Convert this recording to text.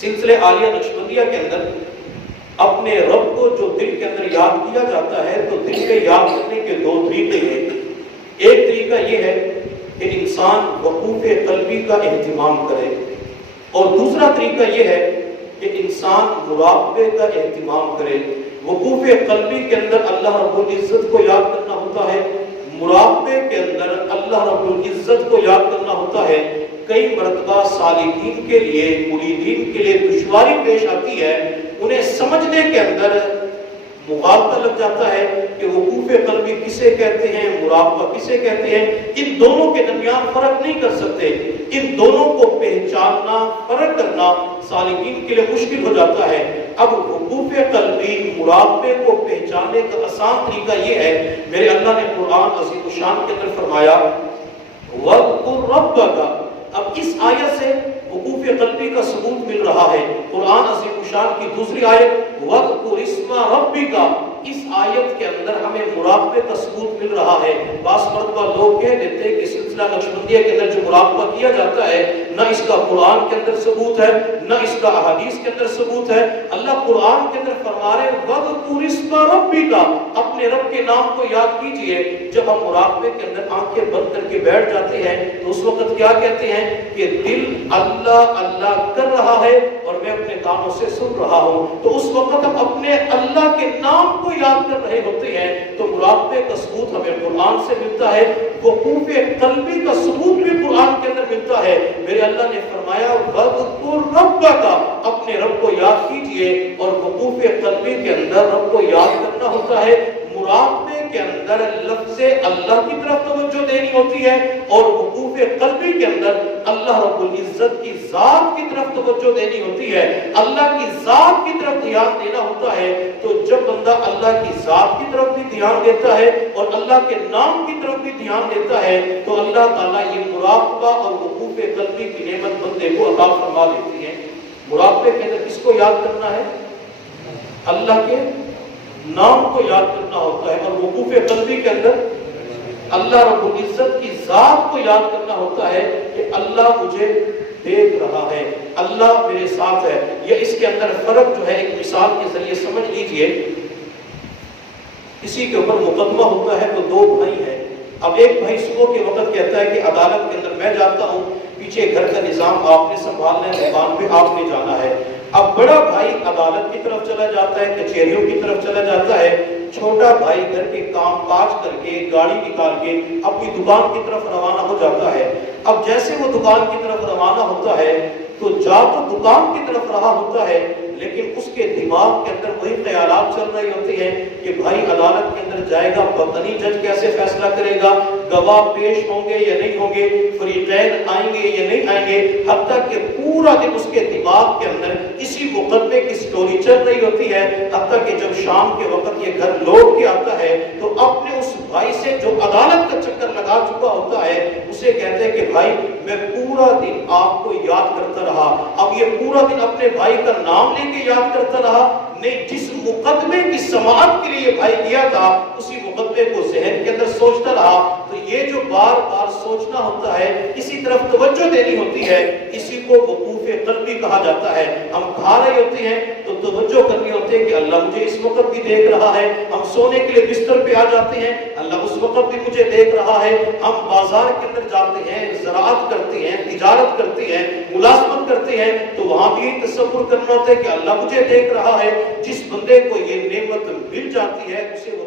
سلسلے عالیہ نقشبندیہ کے اندر اپنے رب کو جو دل کے اندر یاد کیا جاتا ہے تو دل کے یاد کرنے کے دو طریقے ہیں۔ ایک طریقہ یہ ہے کہ انسان وقوف قلبی کا اہتمام کرے، اور دوسرا طریقہ یہ ہے کہ انسان مراقبے کا اہتمام کرے۔ وقوف قلبی کے اندر اللہ رب العزت کو یاد کرنا ہوتا ہے، مراقبے کے اندر اللہ رب العزت کو یاد کرنا ہوتا ہے۔ کئی مرتبہ سالکین کے لیے، مریدین کے لیے دشواری پیش آتی ہے، انہیں سمجھنے کے اندر مغالطہ لگ جاتا ہے کہ وقوف قلبی کسے کہتے ہیں، مراقبہ کسے کہتے ہیں۔ ان دونوں کے درمیان فرق نہیں کر سکتے، ان دونوں کو پہچاننا، فرق کرنا سالکین کے لیے مشکل ہو جاتا ہے۔ اب وقوف قلبی، مراقبے کو پہچاننے کا آسان طریقہ یہ ہے، میرے اللہ نے قرآن عظیم الشان کے اندر فرمایا وَاذْكُرْ رَبَّكَ۔ اب اس آیت سے وقوف قلبی کا ثبوت مل رہا ہے۔ قرآن عظیم الشان کی دوسری آیت وَاذْكُرِ اسْمَ رَبِّكَ، اس آیت کے اندر ہمیں مراقبے کا ثبوت مل رہا ہے۔ بعض مرتبہ لوگ کہہ دیتے ہیں کہ سلسلہ نقشبندیہ کے اندر جو مراقبہ کیا جاتا ہے نہ اس کا قرآن کے اندر ثبوت ہے، نہ اس کا احادیث کے اندر ثبوت ہے۔ اللہ قرآن کے اندر فرما رہے وَاذْكُرِ اسْمَ رَبِّكَ، اپنے رب کے نام کو یاد کیجئے۔ جب ہم مراقبے کے اندر آنکھیں بند کر کے بیٹھ جاتے ہیں تو اس وقت کیا کہتے ہیں کہ دل اللہ اللہ کر رہا ہے اور میں اپنے کانوں سے سن رہا ہوں، تو اس وقت ہم اپنے اللہ کے نام کو یاد کر رہے ہوتے ہیں۔ تو مراقبے کا ثبوت ہمیں قرآن سے ملتا ہے، وقوف قلبی کا ثبوت بھی قرآن کے اندر ملتا ہے۔ میرے اللہ نے فرمایا وَاذْكُرْ رَبَّكَ، اپنے رب کو یاد کیجئے، اور وقوف قلبی کے اندر رب کو یاد کرنا ہوتا ہے۔ مراقبے کے اندر لفظ اللہ کی طرف توجہ دینی ہوتی ہے، اور وقوف قلبی کے اندر اللہ رب العزت کی ذات کی طرف توجہ دینی ہوتی ہے، اللہ کی ذات کی طرف دھیان دینا ہوتا ہے۔ تو جب بندہ اللہ کی ذات کی طرف بھی دھیان دیتا ہے اور اللہ کے نام کی طرف بھی دھیان دیتا ہے تو اللہ تعالیٰ یہ مراقبہ اور وقوف قلبی کی نعمت بندے کو عطا فرما دیتی ہے۔ مراقبے کے اندر کس کو یاد کرنا ہے؟ اللہ کے نام کو یاد کرنا ہوتا ہے، اور وقوف قلبی کے اندر اللہ رب العزت کی ذات کو یاد کرنا ہوتا ہے کہ اللہ مجھے دیکھ رہا ہے، اللہ میرے ساتھ ہے۔ یہ اس کے اندر فرق جو ہے ایک مثال کے ذریعے سمجھ لیجئے۔ کسی کے اوپر مقدمہ ہوتا ہے تو دو بھائی ہیں۔ اب ایک بھائی صبح کے وقت کہتا ہے کہ عدالت کے اندر میں جاتا ہوں، پیچھے گھر کا نظام آپ نے سنبھالنا ہے، میدان پہ آپ نے جانا ہے۔ اب بڑا بھائی عدالت کی طرف چلا جاتا ہے، کچہریوں کی طرف چلا جاتا ہے، چھوٹا بھائی گھر کے کام کاج کر کے گاڑی نکال کے اپنی دکان کی طرف روانہ ہو جاتا ہے۔ اب جیسے وہ دکان کی طرف روانہ ہوتا ہے تو جا تو دکان کی طرف رہا ہوتا ہے، لیکن اس کے دماغ کے اندر وہی خیالات چل رہی ہوتی ہیں کہ بھائی عدالت کے اندر جائے گا، پتہ نہیں جج کیسے فیصلہ کرے گا، گواہ پیش ہوں گے یا نہیں ہوں گے، فریقین آئیں گے یا نہیں آئیں گے۔ حتیٰ کہ پورا دن اس کے دماغ کے اندر اسی مقدمے کی سٹوری چل رہی ہوتی ہے، حتیٰ کہ جب شام کے وقت یہ گھر لوٹ کے آتا ہے تو اپنے اس بھائی سے جو عدالت کا چکر لگا چکا ہوتا ہے اسے کہتے ہیں کہ بھائی میں پورا دن آپ کو یاد کرتا رہا۔ اب یہ پورا دن اپنے بھائی کا نام لے کے یاد کرتا رہا، نہیں جس مقدمے کی سماعت کے لیے بھائی گیا تھا اسی مقدمے کو ذہن کے اندر سوچتا رہا۔ تو یہ جو بار بار سوچنا ہوتا ہے، اسی طرف توجہ دینی ہوتی ہے، اسی کو وقوف قلبی کہا جاتا ہے۔ ہم کھا رہے ہوتے ہیں تو توجہ کرنی ہوتی ہے کہ اللہ مجھے اس وقت بھی دیکھ رہا ہے۔ ہم سونے کے لیے بستر پہ آ جاتے ہیں، اللہ اس وقت بھی مجھے دیکھ رہا ہے۔ ہم بازار کے اندر جاتے ہیں، زراعت کرتے ہیں، تجارت کرتے ہیں، ملازمت کرتے ہیں، تو وہاں بھی تصور کرنا ہوتا ہے کہ اللہ مجھے دیکھ رہا ہے۔ جس بندے کو یہ نعمت مل جاتی ہے اسے وہ